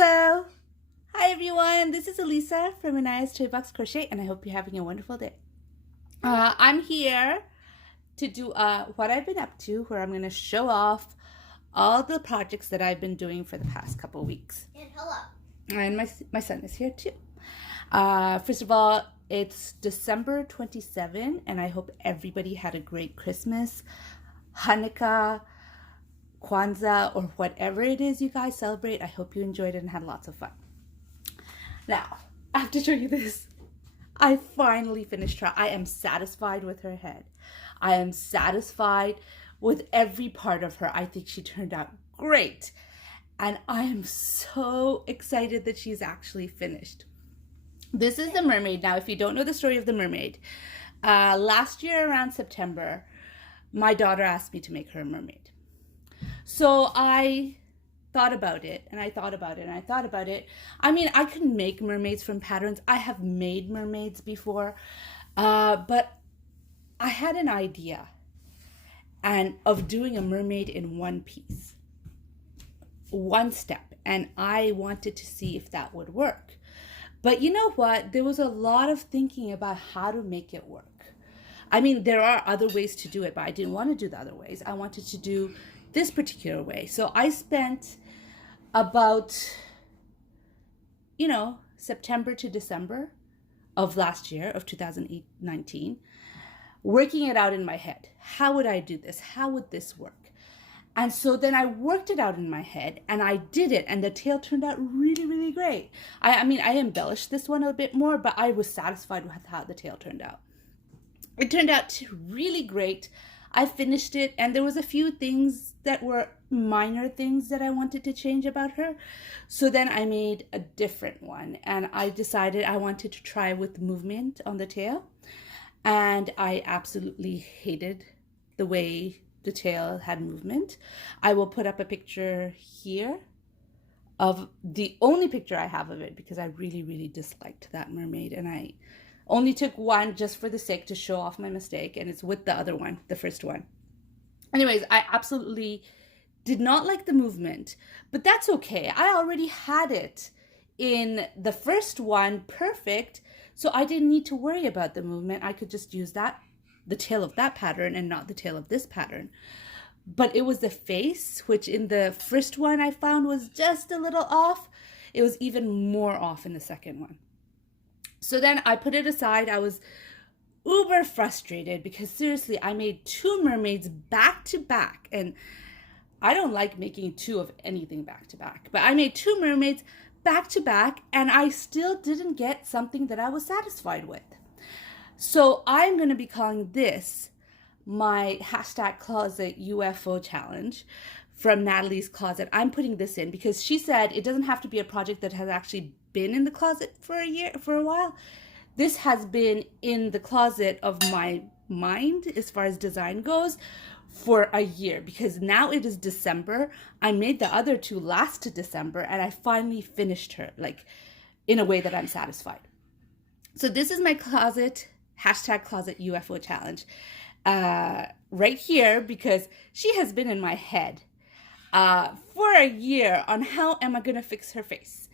Hello! Hi everyone, this is Elisa from Anaya's Toy Box Crochet and I hope you're having a wonderful day. I'm here to do what I've been up to, where I'm going to show off all the projects that I've been doing for the past couple weeks. And hello. And my son is here too. First of all, it's December 27 and I hope everybody had a great Christmas, Hanukkah, Kwanzaa, or whatever it is you guys celebrate. I hope you enjoyed it and had lots of fun. Now, I have to show you this. I finally finished her. I am satisfied with her head. I am satisfied with every part of her. I think she turned out great. And I am so excited that she's actually finished. This is the mermaid. Now, if you don't know the story of the mermaid, last year around September, my daughter asked me to make her a mermaid. So I thought about it and I thought about it and I thought about it. I mean, I could make mermaids from patterns. I have made mermaids before, but I had an idea of doing a mermaid in one piece, one step, and I wanted to see if that would work. But you know what? There was a lot of thinking about how to make it work. I mean, there are other ways to do it, but I didn't want to do the other ways. I wanted to do this particular way. So I spent about, September to December of last year, of 2019, working it out in my head. How would I do this? How would this work? And so then I worked it out in my head and I did it, and the tail turned out really, really great. I mean, I embellished this one a bit more, but I was satisfied with how the tail turned out. It turned out really great. I finished it, and there was a few things that were minor things that I wanted to change about her. So then I made a different one, and I decided I wanted to try with movement on the tail. And I absolutely hated the way the tail had movement. I will put up a picture here of the only picture I have of it, because I really, really disliked that mermaid, and I only took one just for the sake to show off my mistake, and it's with the other one, the first one. Anyways, I absolutely did not like the movement, but that's okay. I already had it in the first one perfect, so I didn't need to worry about the movement. I could just use the tail of that pattern and not the tail of this pattern. But it was the face, which in the first one I found was just a little off. It was even more off in the second one. So then I put it aside. I was uber frustrated because seriously, I made two mermaids back to back, and I don't like making two of anything back to back, but I made two mermaids back to back and I still didn't get something that I was satisfied with. So I'm going to be calling this my #closet UFO challenge from Natalie's closet. I'm putting this in because she said it doesn't have to be a project that has actually been in the closet for a while. This has been in the closet of my mind as far as design goes for a year, because now it is December. I made the other two last December and I finally finished her in a way that I'm satisfied. So this is my closet #closet UFO challenge right here, because she has been in my head for a year on how am I going to fix her face.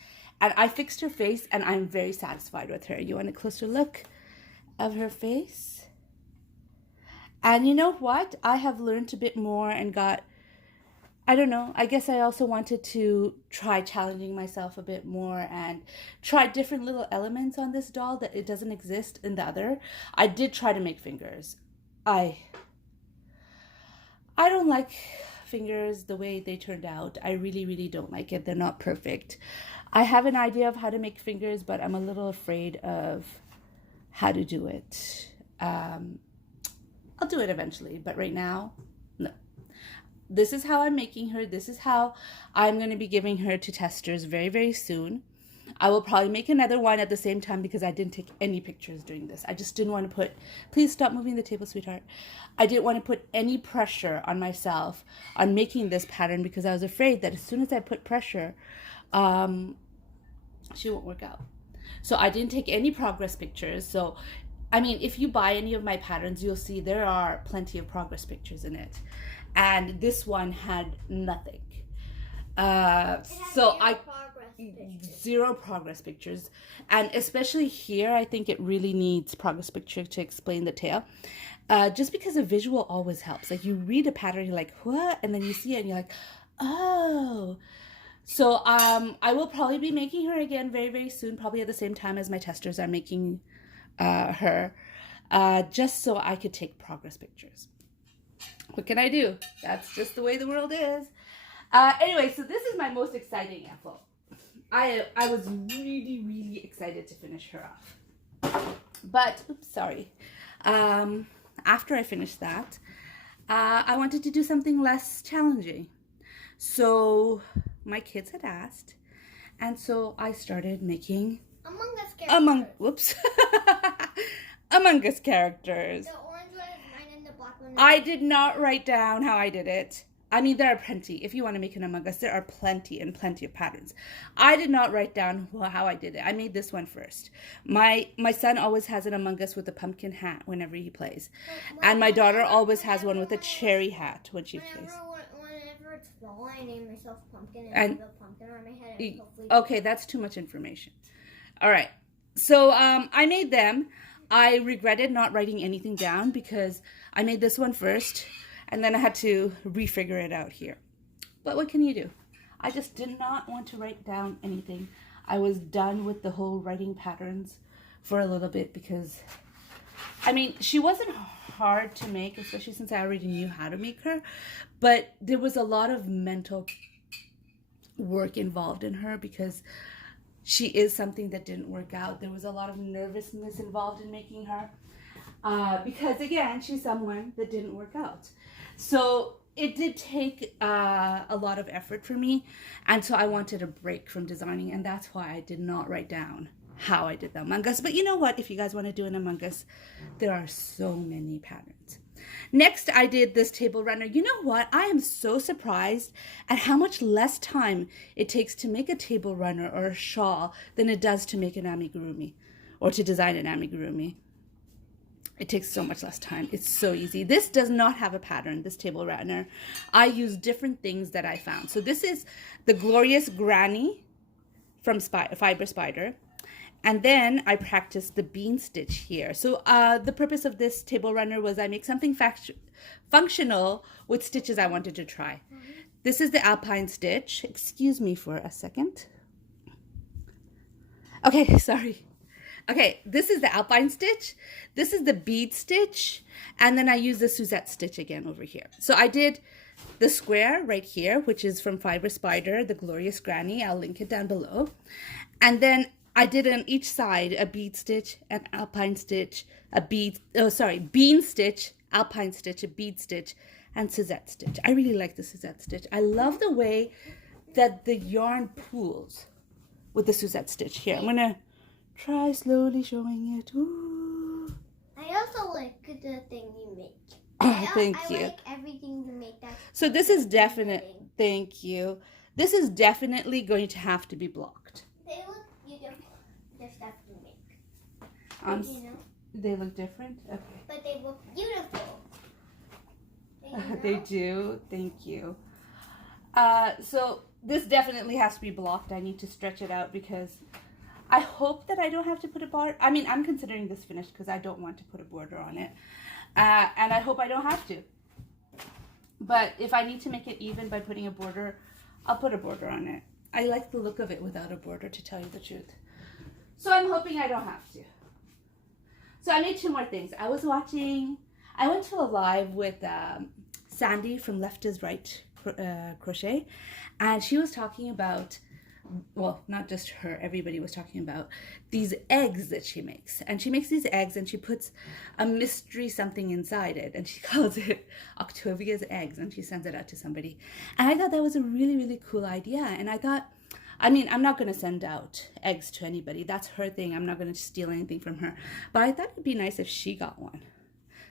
And I fixed her face and I'm very satisfied with her. You want a closer look of her face? And you know what? I have learned a bit more and I don't know, I guess I also wanted to try challenging myself a bit more and try different little elements on this doll that it doesn't exist in the other. I did try to make fingers. I don't like fingers the way they turned out. I really, really don't like it. They're not perfect. I have an idea of how to make fingers, but I'm a little afraid of how to do it. I'll do it eventually, but right now, no. This is how I'm making her. This is how I'm going to be giving her to testers very, very soon. I will probably make another one at the same time because I didn't take any pictures doing this. I just didn't want to please stop moving the table, sweetheart. I didn't want to put any pressure on myself on making this pattern because I was afraid that as soon as I put pressure, she won't work out. So I didn't take any progress pictures. So, I mean, if you buy any of my patterns, you'll see there are plenty of progress pictures in it. And this one had nothing. So I progress pictures. Zero progress pictures. And especially here, I think it really needs progress picture to explain the tail. Just because a visual always helps. Like you read a pattern, you're like, what? And then you see it and you're like, oh. So I will probably be making her again very, very soon, probably at the same time as my testers are making her, just so I could take progress pictures. What can I do? That's just the way the world is. Anyway, so this is my most exciting envelope. I was really, really excited to finish her off. But, oops, sorry. After I finished that, I wanted to do something less challenging. So my kids had asked, and so I started making Among Us characters. Among Us characters. The orange one is mine and the black one is I did not write down how I did it. I mean, there are plenty. If you want to make an Among Us, there are plenty and plenty of patterns. I did not write down how I did it. I made this one first. My son always has an Among Us with a pumpkin hat whenever he plays. And my daughter always has one with a cherry hat when she plays. Whenever it's fall, I name myself Pumpkin and And- I have a pumpkin on my head. And hopefully Okay, that's too much information. All right. So I made them. I regretted not writing anything down because I made this one first and then I had to refigure it out here. But what can you do? I just did not want to write down anything. I was done with the whole writing patterns for a little bit because, I mean, she wasn't hard to make, especially since I already knew how to make her, but there was a lot of mental work involved in her because she is something that didn't work out. There was a lot of nervousness involved in making her because, again, she's someone that didn't work out. So it did take a lot of effort for me, and so I wanted a break from designing, and that's why I did not write down how I did the Among Us. But you know what? If you guys want to do an Among Us, there are so many patterns. Next, I did this table runner. You know what? I am so surprised at how much less time it takes to make a table runner or a shawl than it does to make an amigurumi or to design an amigurumi. It takes so much less time. It's so easy. This does not have a pattern, this table runner. I use different things that I found. So this is the Glorious Granny from Fiber Spider. And then I practiced the bean stitch here. So the purpose of this table runner was I make something functional with stitches I wanted to try. This is the alpine stitch. Excuse me for a second. Okay, sorry. Okay, this is the alpine stitch. This is the bead stitch. And then I use the Suzette stitch again over here. So I did the square right here, which is from Fiber Spider, the Glorious Granny. I'll link it down below. And then I did on each side a bead stitch, an alpine stitch, bean stitch, alpine stitch, a bead stitch, and Suzette stitch. I really like the Suzette stitch. I love the way that the yarn pools with the Suzette stitch here. I'm going to try slowly showing it. Ooh. I also like the thing you make. Oh, thank you. I like everything you make. So this is definite. Thank you. This is definitely going to have to be blocked. They look beautiful. The stuff you make. You know? They look different? Okay. But they look beautiful. They do. Thank you. So this definitely has to be blocked. I need to stretch it out because I hope that I don't have to put a border. I mean, I'm considering this finished because I don't want to put a border on it. And I hope I don't have to. But if I need to make it even by putting a border, I'll put a border on it. I like the look of it without a border, to tell you the truth. So I'm hoping I don't have to. So I made two more things. I went to a live with Sandy from Left is Right Crochet, and she was talking about, well, not just her, everybody was talking about these eggs that she makes. And she makes these eggs and she puts a mystery something inside it, and she calls it Octavia's eggs, and she sends it out to somebody. And I thought that was a really, really cool idea. And I thought, I mean, I'm not going to send out eggs to anybody. That's her thing. I'm not going to steal anything from her. But I thought it'd be nice if she got one.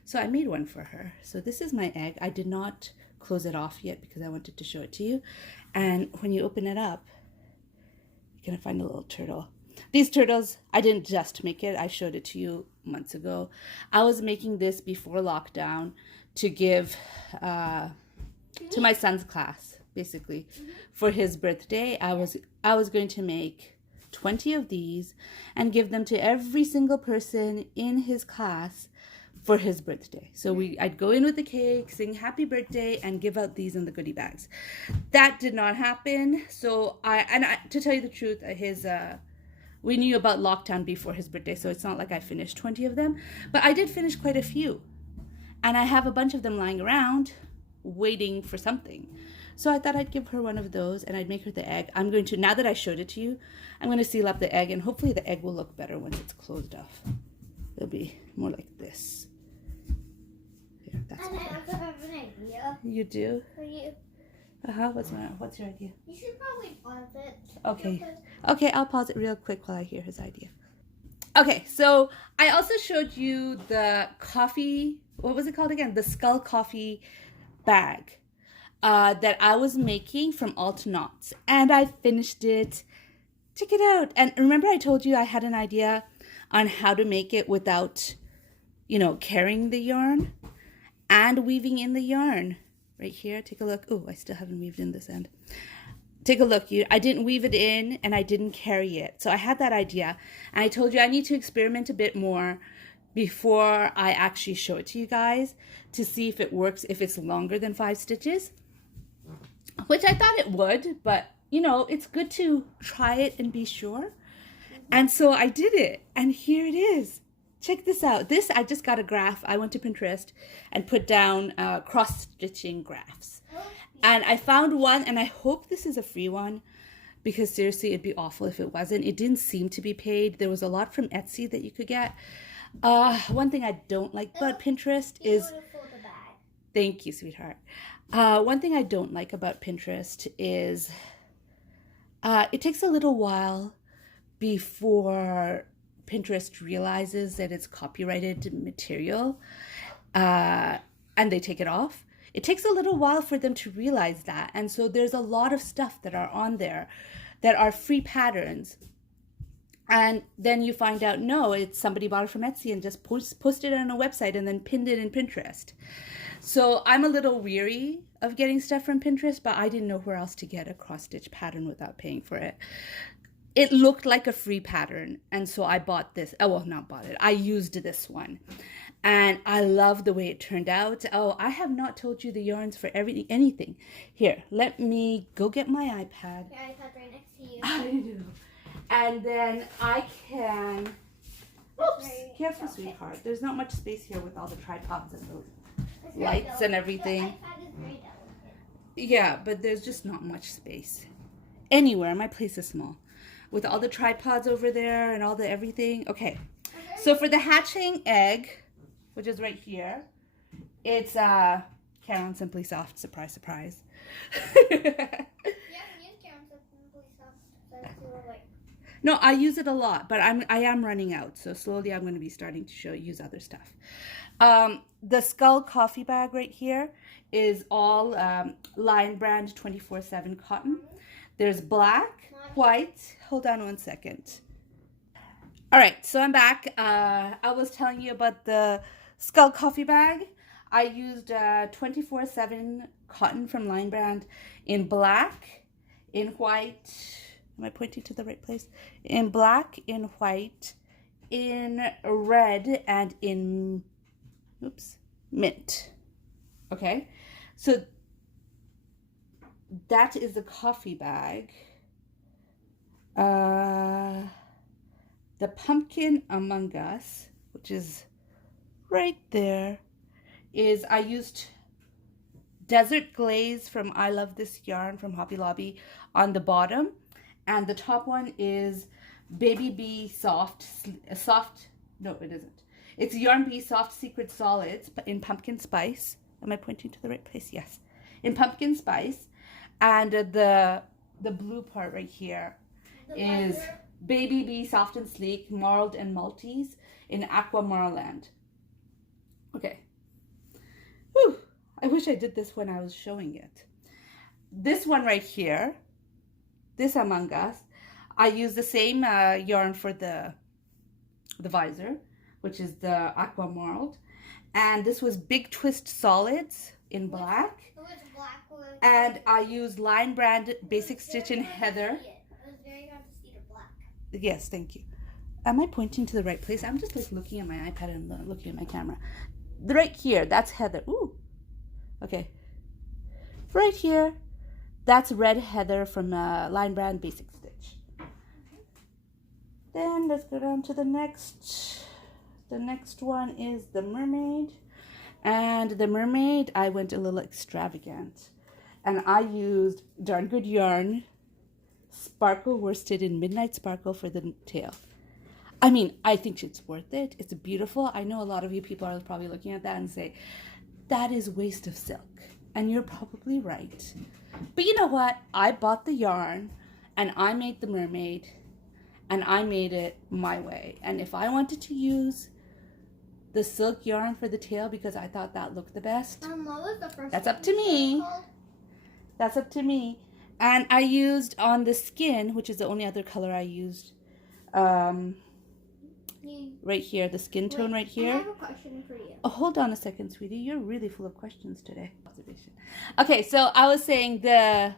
So I made one for her. So this is my egg. I did not close it off yet because I wanted to show it to you. And when you open it up, you're going to find a little turtle. These turtles, I didn't just make it. I showed it to you months ago. I was making this before lockdown to give to my son's class. basically, for his birthday. I was going to make 20 of these and give them to every single person in his class for his birthday. So I'd go in with the cake, sing happy birthday, and give out these in the goodie bags. That did not happen. So to tell you the truth, we knew about lockdown before his birthday, so it's not like I finished 20 of them, but I did finish quite a few. And I have a bunch of them lying around waiting for something. So I thought I'd give her one of those and I'd make her the egg. I'm going to, now that I showed it to you, I'm going to seal up the egg, and hopefully the egg will look better once it's closed off. It'll be more like this. Here, that's And better. I also have an idea You do? for you. What's your idea? You should probably pause it. Okay. Okay, I'll pause it real quick while I hear his idea. Okay, so I also showed you the coffee, what was it called again? The skull coffee bag that I was making from all to knots. And I finished it. Check it out. And remember I told you I had an idea on how to make it without, carrying the yarn and weaving in the yarn. Right here, take a look. Oh, I still haven't weaved in this end. Take a look. I didn't weave it in and I didn't carry it. So I had that idea. And I told you I need to experiment a bit more before I actually show it to you guys to see if it works, if it's longer than 5 stitches. Which I thought it would, but it's good to try it and be sure. And so I did it. And here it is. Check this out. This, I just got a graph. I went to Pinterest and put down cross-stitching graphs. And I found one, and I hope this is a free one, because seriously, it'd be awful if it wasn't. It didn't seem to be paid. There was a lot from Etsy that you could get. One thing I don't like about Pinterest is... Thank you, sweetheart. One thing I don't like about Pinterest is it takes a little while before Pinterest realizes that it's copyrighted material and they take it off. It takes a little while for them to realize that. And so there's a lot of stuff that are on there that are free patterns. And then you find out, no, it's somebody bought it from Etsy and just posted it on a website and then pinned it in Pinterest. So I'm a little weary of getting stuff from Pinterest, but I didn't know where else to get a cross-stitch pattern without paying for it. It looked like a free pattern, and so I bought this. Oh, well, not bought it. I used this one, and I love the way it turned out. Oh, I have not told you the yarns for anything. Here, let me go get my iPad. Your iPad right next to you. I do. And then I can... Oops, careful, sweetheart. There's not much space here with all the tripods and those lights and everything. The iPad is very delicate. Yeah, but there's just not much space. Anywhere, my place is small. With all the tripods over there and all the everything. Okay, so for the hatching egg, which is right here, it's Karen Simply Soft. Surprise, surprise. You haven't used Karen Simply Soft since you were like... No, I use it a lot, but I am running out. So slowly I'm going to be starting to use other stuff. The Skull coffee bag right here is all Lion Brand 24/7 cotton. There's black, white. Hold on one second. All right, so I'm back. I was telling you about the Skull coffee bag. I used 24/7 cotton from Lion Brand in black, in white. Am I pointing to the right place? In black, in white, in red, and in, mint. Okay, so that is the coffee bag. The pumpkin Among Us, which is right there, is I used Desert Glaze from I Love This Yarn from Hobby Lobby on the bottom. And the top one is Baby Bee no, it isn't. It's Yarn Bee Soft Secret Solids in pumpkin spice. Am I pointing to the right place? Yes. In pumpkin spice. And the blue part right here is Baby Bee Soft and Sleek Marled and Maltese in Aqua Marland. Okay. Whew. I wish I did this when I was showing it. This one right here, this Among Us, I use the same yarn for the visor, which is the Aqua Marled. And this was Big Twist Solids in black. It was black one. And I used Lion Brand Basic Stitch in Heather. It was very hard to see the black. Yes, thank you. Am I pointing to the right place? I'm just like looking at my iPad and looking at my camera. Right here, that's Heather. Ooh. Okay. Right here, that's Red Heather from Lion Brand Basic Stitch. Then let's go down to the next. The next one is the Mermaid. And the Mermaid, I went a little extravagant. And I used Darn Good Yarn, Sparkle Worsted in Midnight Sparkle for the tail. I mean, I think it's worth it. It's beautiful. I know a lot of you people are probably looking at that and say, that is waste of silk. And you're probably right. But you know what? I bought the yarn and I made the Mermaid and I made it my way. And if I wanted to use the silk yarn for the tail because I thought that looked the best, What was the first that's up to me. That's up to me. And I used on the skin, which is the only other color I used, right here, the skin tone right here. I have a question for you. Oh, hold on a second, sweetie. You're really full of questions today. Okay, so I was saying the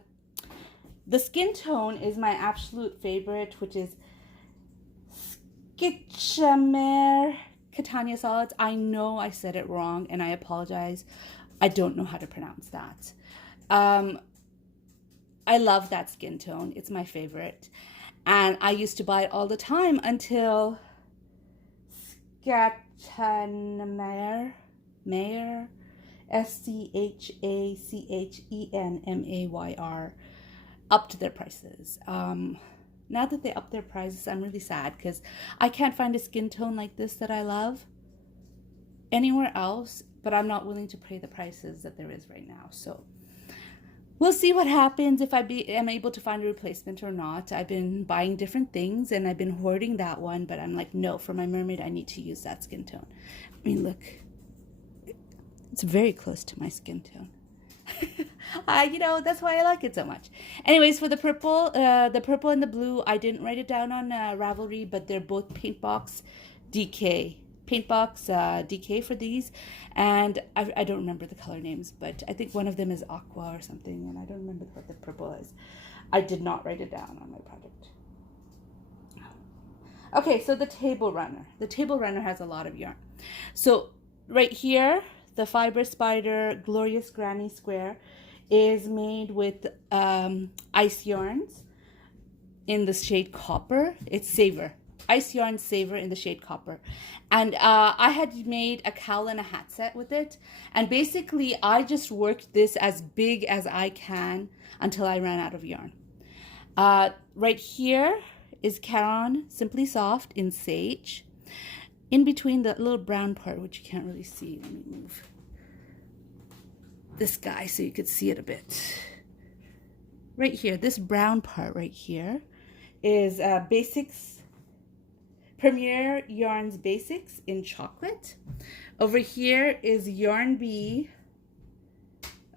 skin tone is my absolute favorite, which is Skitchamer Catania Solids. I know I said it wrong, and I apologize. I don't know how to pronounce that. I love that skin tone. It's my favorite. And I used to buy it all the time until Schachenmayr, SCHACHENMAYR, upped their prices. Now that they upped their prices, I'm really sad because I can't find a skin tone like this that I love anywhere else, but I'm not willing to pay the prices that there is right now. So we'll see what happens if am able to find a replacement or not. I've been buying different things and I've been hoarding that one, but I'm like, no, for my Mermaid, I need to use that skin tone. I mean, look, it's very close to my skin tone. You know, that's why I like it so much. Anyways, for the purple and the blue, I didn't write it down on Ravelry, but they're both Paintbox DK for these, and I don't remember the color names, but I think one of them is aqua or something, and I don't remember what the purple is. I did not write it down on my project. Okay, so the table runner. The table runner has a lot of yarn. So right here, the Fiber Spider Glorious Granny Square is made with ice yarns in the shade Copper. It's Savor. Ice yarn Savor in the shade Copper. And I had made a cowl and a hat set with it. And basically, I just worked this as big as I can until I ran out of yarn. Right here is Caron Simply Soft in Sage. In between the little brown part, which you can't really see. Let me move this guy so you could see it a bit. Right here, this brown part right here is Basics, Premier Yarns Basics in Chocolate. Over here is Yarn Bee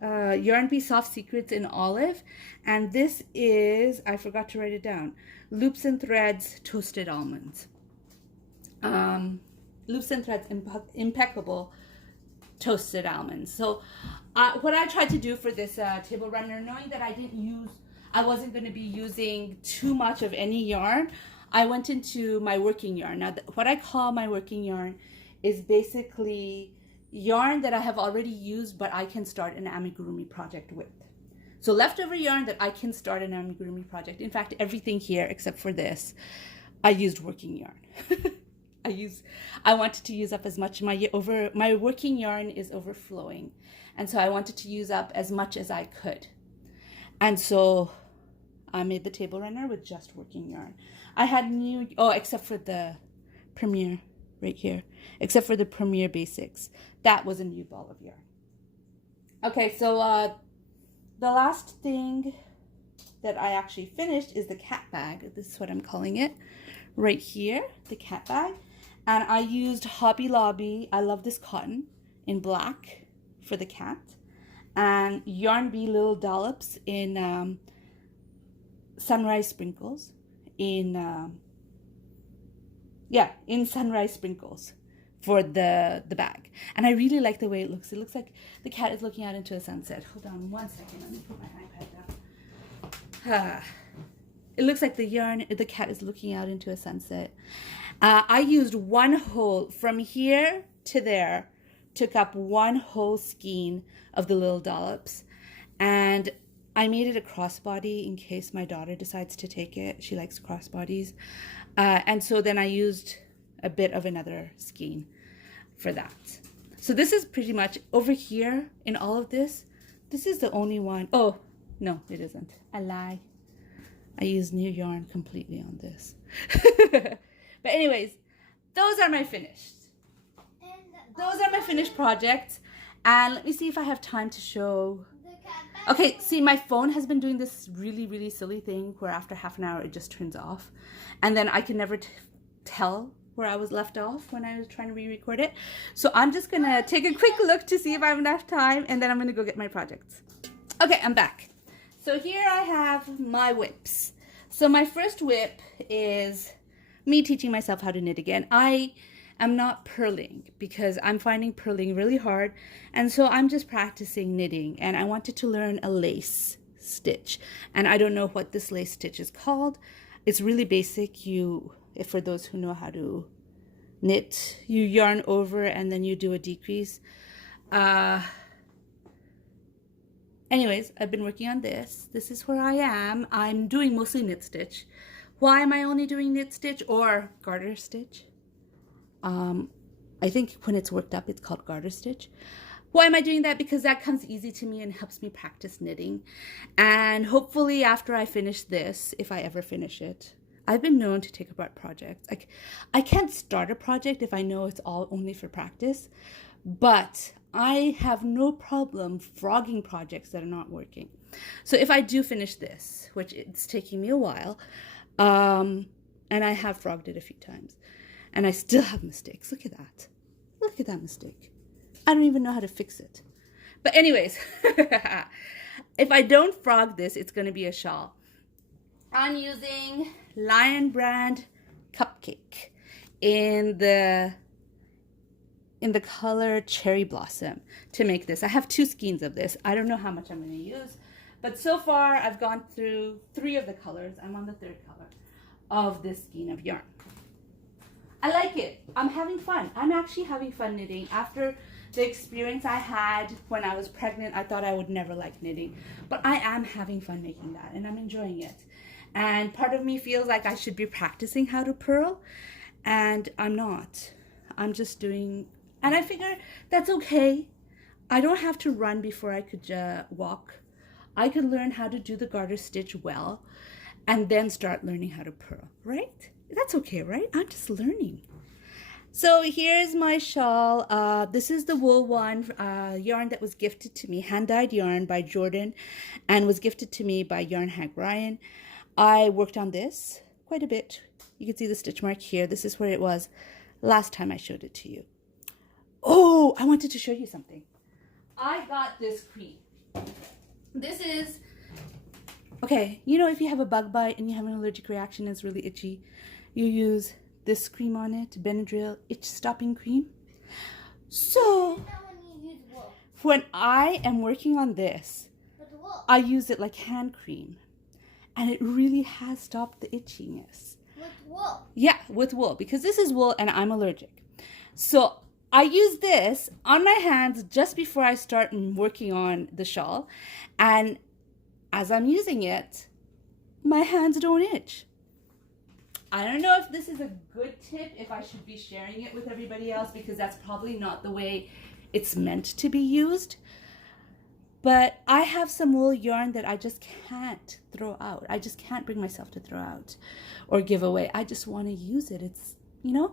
Soft Secrets in Olive. And this is, I forgot to write it down, Loops and Threads Toasted Almonds. Loops and Threads Impeccable Toasted Almonds. So what I tried to do for this table runner, knowing that I wasn't going to be using too much of any yarn, I went into my working yarn. Now, what I call my working yarn is basically yarn that I have already used, but I can start an amigurumi project with. So leftover yarn that I can start an amigurumi project. In fact, everything here except for this, I used working yarn. I wanted to use up as much. My working yarn is overflowing, and so I wanted to use up as much as I could. And so I made the table runner with just working yarn. I had except for the Premier right here, except for the Premier Basics. That was a new ball of yarn. Okay, so the last thing that I actually finished is the cat bag. This is what I'm calling it right here, the cat bag. And I used Hobby Lobby. I love this cotton in black for the cat. And Yarn Bee Little Dollops in Sunrise Sprinkles. In Sunrise Sprinkles for the bag. And I really like the way it looks. It looks like the cat is looking out into a sunset. Hold on one second. Let me put my iPad down. It looks like the cat is looking out into a sunset. I used one whole, from here to there, took up one whole skein of the little dollops. And I made it a crossbody in case my daughter decides to take it. She likes crossbodies. And so then I used a bit of another skein for that. So this is pretty much over here in all of this. This is the only one. Oh, no, it isn't. I lie. I used new yarn completely on this. But anyways, those are my finished. Those are my finished projects. And let me see if I have time to show. Okay, see, my phone has been doing this really, really silly thing where after half an hour it just turns off. And then I can never tell where I was left off when I was trying to re-record it. So I'm just gonna take a quick look to see if I have enough time, and then I'm gonna go get my projects. Okay, I'm back. So here I have my whips. So my first whip is me teaching myself how to knit again. I am not purling because I'm finding purling really hard. And so I'm just practicing knitting, and I wanted to learn a lace stitch. And I don't know what this lace stitch is called. It's really basic. For those who know how to knit, you yarn over and then you do a decrease. Anyways, I've been working on this. This is where I am. I'm doing mostly knit stitch. Why am I only doing knit stitch or garter stitch? I think when it's worked up, it's called garter stitch. Why am I doing that? Because that comes easy to me and helps me practice knitting. And hopefully after I finish this, if I ever finish it, I've been known to take apart projects. I can't start a project if I know it's all only for practice, but I have no problem frogging projects that are not working. So if I do finish this, which it's taking me a while, and I have frogged it a few times, and I still have mistakes. Look at that. Look at that mistake. I don't even know how to fix it. But anyways, if I don't frog this, it's going to be a shawl. I'm using Lion Brand Cupcake in the color Cherry Blossom to make this. I have 2 skeins of this. I don't know how much I'm going to use, but so far I've gone through 3 of the colors. I'm on the 3rd color of this skein of yarn. I like it. I'm having fun. I'm actually having fun knitting. After the experience I had when I was pregnant, I thought I would never like knitting, but I am having fun making that, and I'm enjoying it. And part of me feels like I should be practicing how to purl, and I'm not. I'm just doing, and I figure that's okay. I don't have to run before I could walk. I could learn how to do the garter stitch well, and then start learning how to purl, right? That's okay, right? I'm just learning. So here's my shawl. This is the wool one, yarn that was gifted to me, hand-dyed yarn by Jordan, and was gifted to me by Yarn Hag Ryan. I worked on this quite a bit. You can see the stitch mark here. This is where it was last time I showed it to you. Oh, I wanted to show you something. I got this cream. This is, okay, you know, if you have a bug bite and you have an allergic reaction, it's really itchy, you use this cream on it, Benadryl itch stopping cream. So when I am working on this, I use it like hand cream, and it really has stopped the itchiness. With wool? Yeah, with wool, because this is wool and I'm allergic. So I use this on my hands just before I start working on the shawl, and as I'm using it, my hands don't itch. I don't know if this is a good tip, if I should be sharing it with everybody else, because that's probably not the way it's meant to be used. But I have some wool yarn that I just can't throw out. I just can't bring myself to throw out or give away. I just want to use it. It's, you know,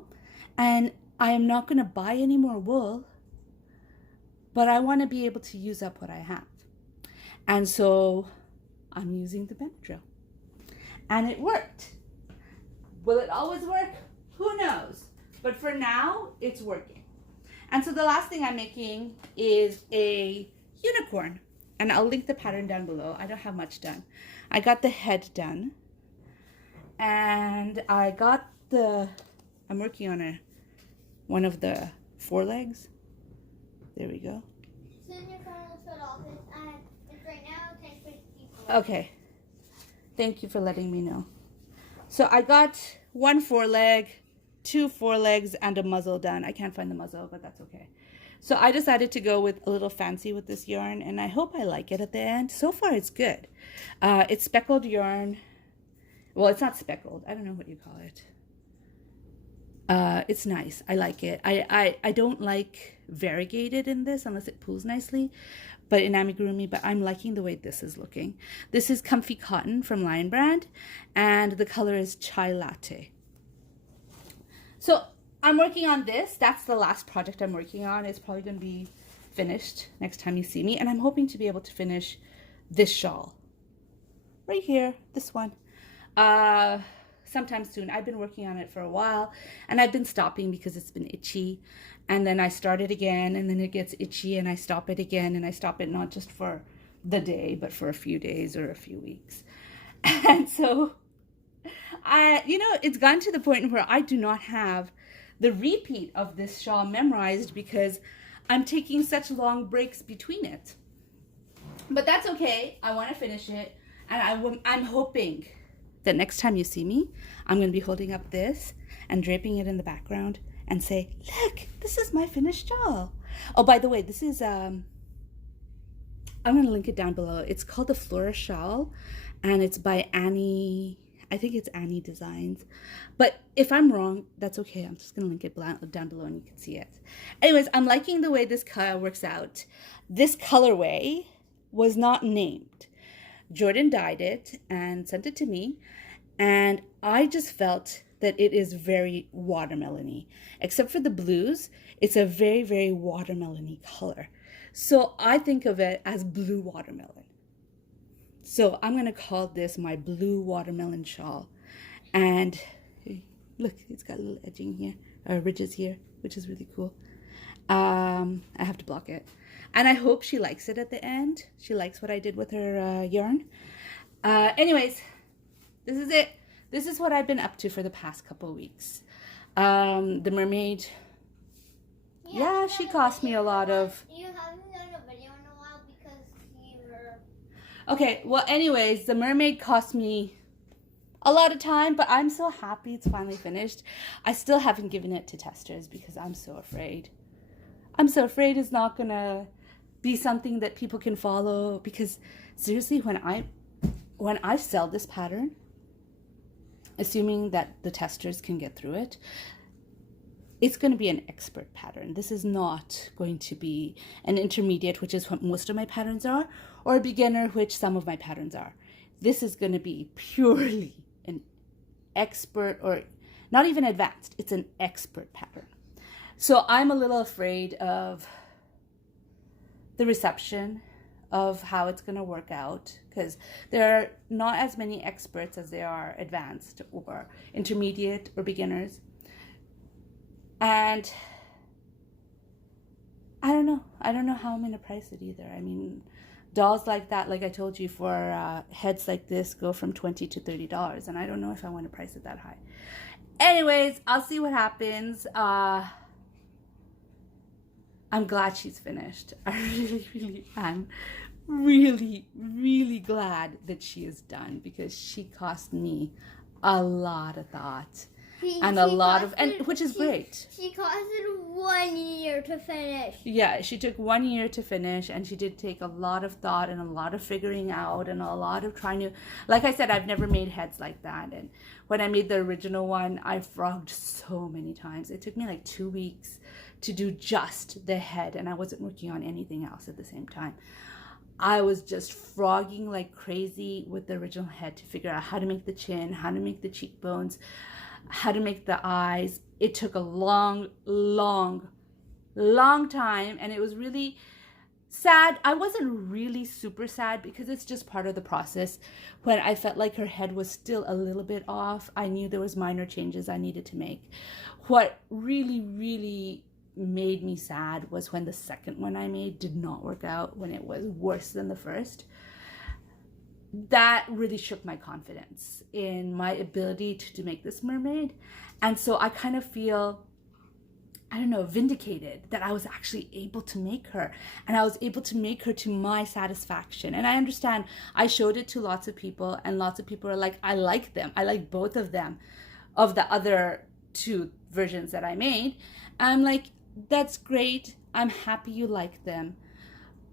and I am not going to buy any more wool, but I want to be able to use up what I have. And so I'm using the Benadryl, and it worked. Will it always work? Who knows? But for now, it's working. And so the last thing I'm making is a unicorn, and I'll link the pattern down below. I don't have much done. I got the head done, and I got I'm working on one of the forelegs. There we go. Soon your phone will shut off. It's right now 10:54. Okay. Thank you for letting me know. So I got one foreleg, two forelegs, and a muzzle done. I can't find the muzzle, but that's okay. So I decided to go with a little fancy with this yarn, and I hope I like it at the end. So far, it's good. It's speckled yarn. Well, it's not speckled. I don't know what you call it. It's nice. I like it. I don't like variegated in this unless it pulls nicely, but in amigurumi, but I'm liking the way this is looking. This is Comfy Cotton from Lion Brand, and the color is Chai Latte. So I'm working on this. That's the last project I'm working on. It's probably going to be finished next time you see me, and I'm hoping to be able to finish this shawl right here, this one. Sometime soon. I've been working on it for a while, and I've been stopping because it's been itchy, and then I start it again, and then it gets itchy, and I stop it again, and I stop it not just for the day, but for a few days or a few weeks. And so it's gotten to the point where I do not have the repeat of this shawl memorized because I'm taking such long breaks between it. But that's okay. I want to finish it, and I'm hoping that next time you see me, I'm going to be holding up this and draping it in the background and say, look, this is my finished shawl. Oh, by the way, this is, I'm going to link it down below. It's called the Flora Shawl, and it's by Annie. I think it's Annie Designs. But if I'm wrong, that's okay. I'm just going to link it down below and you can see it. Anyways, I'm liking the way this works out. This colorway was not named. Jordan dyed it and sent it to me, and I just felt that it is very watermelony. Except for the blues, it's a very, very watermelony color. So I think of it as blue watermelon. So I'm going to call this my blue watermelon shawl. And look, it's got a little edging here, or ridges here, which is really cool. I have to block it. And I hope she likes it at the end. She likes what I did with her yarn. Anyways, this is it. This is what I've been up to for the past couple of weeks. The Mermaid. Yeah, she cost me a lot of... You haven't done a video in a while because you were... Okay, well, anyways, the Mermaid cost me a lot of time, but I'm so happy it's finally finished. I still haven't given it to testers because I'm so afraid. I'm so afraid it's not going to be something that people can follow, because seriously, when I sell this pattern, assuming that the testers can get through it, it's going to be an expert pattern. This is not going to be an intermediate, which is what most of my patterns are, or a beginner, which some of my patterns are. This is going to be purely an expert, or not even advanced. It's an expert pattern. So I'm a little afraid of the reception of how it's going to work out, because there are not as many experts as there are advanced or intermediate or beginners. And I don't know how I'm going to price it either. I mean, dolls like that, like I told you, for heads like this go from $20 to $30, and I don't know if I want to price it that high. Anyways, I'll see what happens. I'm glad she's finished. I really, really am. Really, really glad that she is done, because she cost me a lot of thought and a lot of, which is great. She costed 1 year to finish. Yeah, she took 1 year to finish, and she did take a lot of thought and a lot of figuring out and a lot of trying to, like I said, I've never made heads like that. And when I made the original one, I frogged so many times. It took me like 2 weeks to do just the head, and I wasn't working on anything else at the same time. I was just frogging like crazy with the original head to figure out how to make the chin, how to make the cheekbones, how to make the eyes. It took a long time, and it was really sad. I wasn't really super sad because it's just part of the process. When I felt like her head was still a little bit off, I knew there was minor changes I needed to make. What really made me sad was when the second one I made did not work out, when it was worse than the first. That really shook my confidence in my ability to make this mermaid. And so I kind of feel I don't know, vindicated that I was actually able to make her, and I was able to make her to my satisfaction. And I understand I showed it to lots of people, and lots of people are like, I like them. I like both of them, of the other two versions that I made. I'm like, that's great. I'm happy you like them.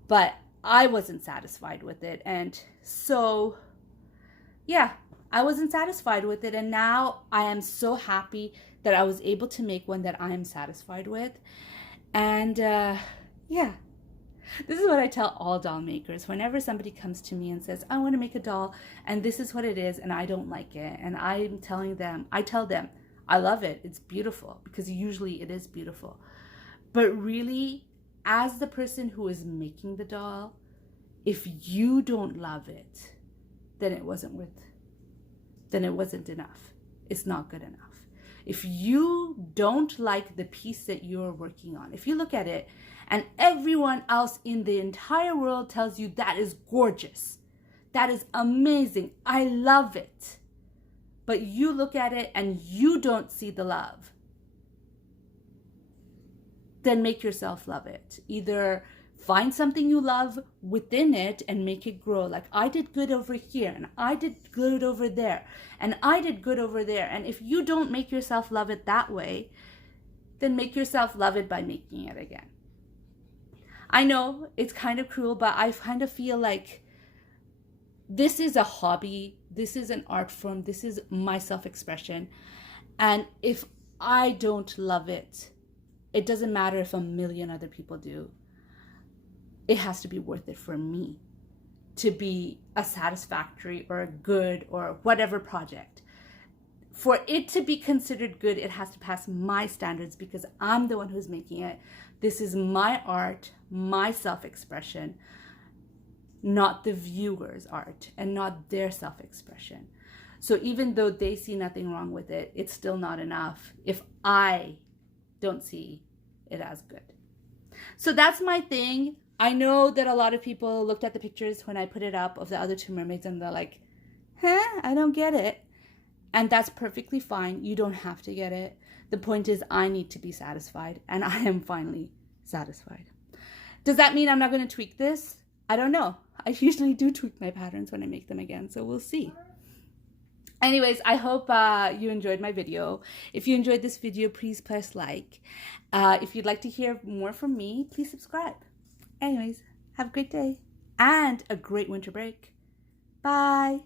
But I wasn't satisfied with it. And so, yeah, I wasn't satisfied with it. And now I am so happy that I was able to make one that I'm satisfied with. And yeah, this is what I tell all doll makers. Whenever somebody comes to me and says, I want to make a doll and this is what it is and I don't like it. And I tell them, I love it. It's beautiful, because usually it is beautiful. But really, as the person who is making the doll, if you don't love it, then it wasn't enough. It's not good enough. If you don't like the piece that you're working on, if you look at it and everyone else in the entire world tells you that is gorgeous, that is amazing, I love it, but you look at it and you don't see the love, then make yourself love it. Either find something you love within it and make it grow. Like, I did good over here, and I did good over there, and I did good over there. And if you don't make yourself love it that way, then make yourself love it by making it again. I know it's kind of cruel, but I kind of feel like this is a hobby. This is an art form. This is my self-expression. And if I don't love it, it doesn't matter if a million other people do. It has to be worth it for me to be a satisfactory or a good or whatever project. For it to be considered good, it has to pass my standards, because I'm the one who's making it. This is my art, my self-expression, not the viewer's art and not their self-expression. So even though they see nothing wrong with it, it's still not enough if I don't see it as good. So that's my thing. I know that a lot of people looked at the pictures when I put it up of the other two mermaids and they're like, I don't get it. And that's perfectly fine. You don't have to get it. The point is, I need to be satisfied, and I am finally satisfied. Does that mean I'm not going to tweak this? I don't know. I usually do tweak my patterns when I make them again, so we'll see. Anyways, I hope you enjoyed my video. If you enjoyed this video, please press like. If you'd like to hear more from me, please subscribe. Anyways, have a great day and a great winter break. Bye.